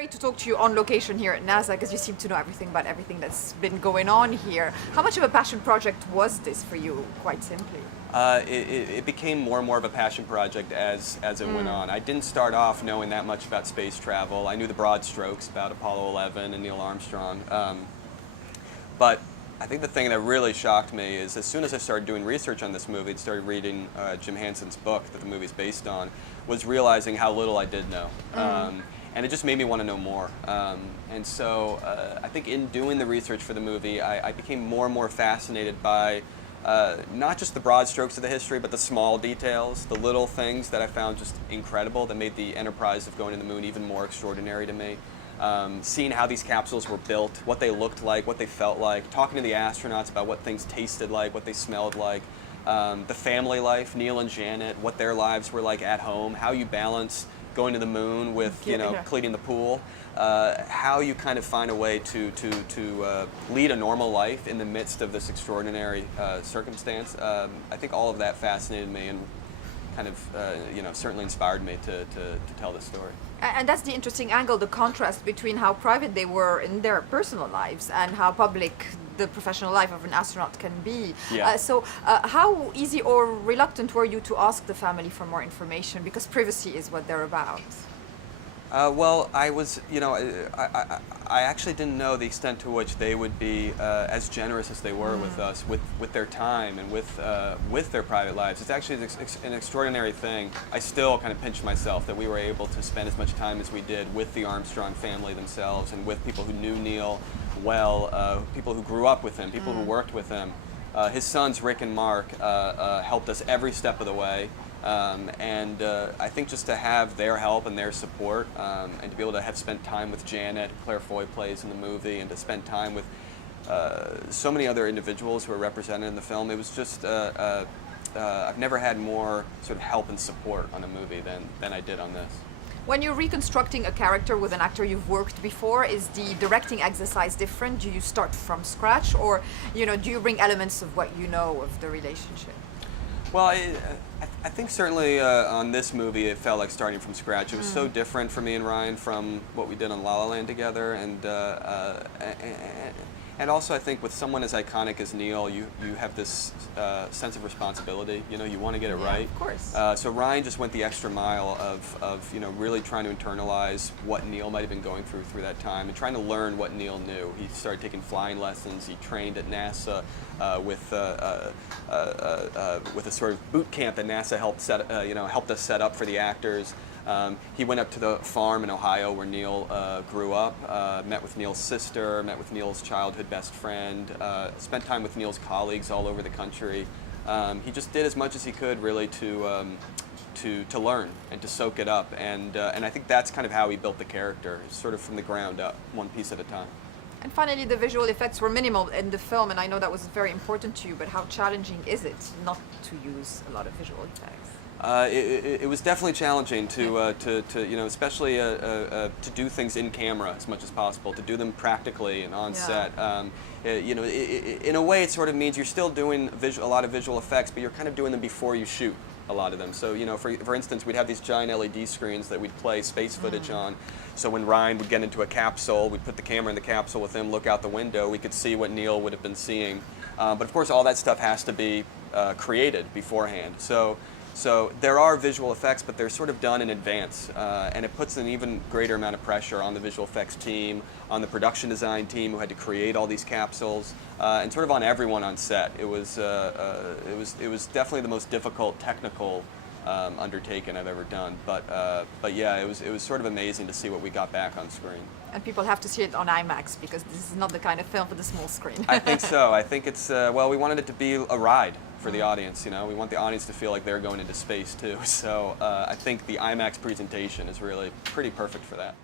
great to talk to you on location here at NASA because you seem to know everything about everything that's been going on here. How much of a passion project was this for you, quite simply? It became more and more of a passion project as it went on. I didn't start off knowing that much about space travel. I knew the broad strokes about Apollo 11 and Neil Armstrong. But I think the thing that really shocked me is as soon as I started doing research on this movie and started reading Jim Henson's book that the movie's based on, was realizing how little I did know. And it just made me want to know more. And so I think in doing the research for the movie, I became more and more fascinated by not just the broad strokes of the history, but the small details, the little things that I found just incredible that made the enterprise of going to the moon even more extraordinary to me. Seeing how these capsules were built, what they looked like, what they felt like, talking to the astronauts about what things tasted like, what they smelled like, the family life, Neil and Janet, what their lives were like at home, how you balance going to the moon with, you know, cleaning the pool, how you kind of find a way to lead a normal life in the midst of this extraordinary circumstance. I think all of that fascinated me and kind of, you know, certainly inspired me to tell this story. And that's the interesting angle, the contrast between how private they were in their personal lives and how public the professional life of an astronaut can be. Yeah. So how easy or reluctant were you to ask the family for more information? Because privacy is what they're about. Well, I was, you know, I actually didn't know the extent to which they would be as generous as they were with us, with their time and with their private lives. It's actually an extraordinary thing. I still kind of pinch myself that we were able to spend as much time as we did with the Armstrong family themselves and with people who knew Neil well, people who grew up with him, people who worked with him. His sons, Rick and Mark, helped us every step of the way. And I think just to have their help and their support, and to be able to have spent time with Janet, Claire Foy plays in the movie, and to spend time with so many other individuals who are represented in the film, it was just, I've never had more sort of help and support on a movie than I did on this. When you're reconstructing a character with an actor you've worked before, is the directing exercise different? Do you start from scratch, or do you bring elements of what you know of the relationship? Well, I think certainly on this movie it felt like starting from scratch. It was so different for me and Ryan from what we did on La La Land together, and also I think with someone as iconic as Neil, you have this sense of responsibility. You know, you want to get it right. Of course. So Ryan just went the extra mile of really trying to internalize what Neil might have been going through that time and trying to learn what Neil knew. He started taking flying lessons. He trained at NASA with a sort of boot camp that NASA helped us set up for the actors. He went up to the farm in Ohio where Neil grew up, met with Neil's sister, met with Neil's childhood best friend, spent time with Neil's colleagues all over the country. He just did as much as he could really to learn and to soak it up, and I think that's kind of how he built the character, sort of from the ground up, one piece at a time. And finally, the visual effects were minimal in the film, and I know that was very important to you, but how challenging is it not to use a lot of visual effects? It was definitely challenging to especially to do things in camera as much as possible, to do them practically and on set. In a way, it sort of means you're still doing a lot of visual effects, but you're kind of doing them before you shoot a lot of them. So, for instance, we'd have these giant LED screens that we'd play space footage on. So when Ryan would get into a capsule, we'd put the camera in the capsule with him, look out the window, we could see what Neil would have been seeing. But of course, all that stuff has to be created beforehand. So there are visual effects, but they're sort of done in advance, and it puts an even greater amount of pressure on the visual effects team, on the production design team who had to create all these capsules, and sort of on everyone on set. It was definitely the most difficult technical undertaking I've ever done. But yeah, it was sort of amazing to see what we got back on screen. And people have to see it on IMAX because this is not the kind of film for the small screen. I think so. I think it's well, we wanted it to be a ride for the audience. We want the audience to feel like they're going into space too. So I think the IMAX presentation is really pretty perfect for that.